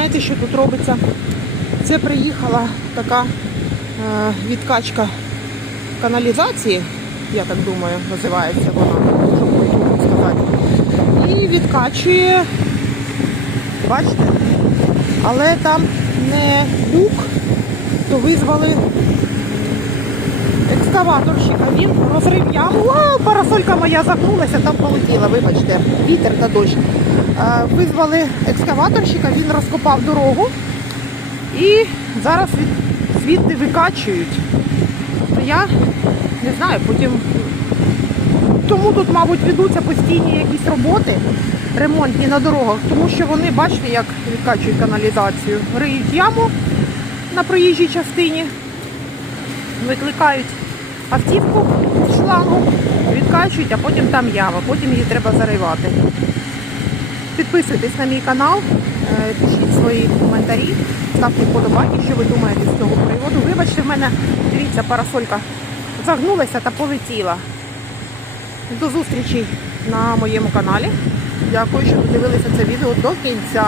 знаєте, що тут робиться? Це приїхала така е, відкачка каналізації, я так думаю, називається вона, щоб сказати. І відкачує, бачите, але там не люк, то визвали екскаваторщика. Він розрив яму. Парасолька моя загнулася, там полетіла, вибачте, вітер та дощ. Визвали екскаваторщика, він розкопав дорогу і зараз від, звідти викачують. Я не знаю, потім. Тому тут, мабуть, ведуться постійні якісь роботи ремонтні на дорогах, тому що вони, бачите, як відкачують каналізацію. Риють яму на проїжджій частині, викликають автівку з шлангу, відкачують, а потім там яма, потім її треба заривати. Підписуйтесь на мій канал, е, пишіть свої коментарі, ставте вподобайки, що ви думаєте з цього приводу. Вибачте, в мене, дивіться, парасолька загнулася та полетіла. До зустрічі на моєму каналі. Дякую, що додивилися це відео до кінця.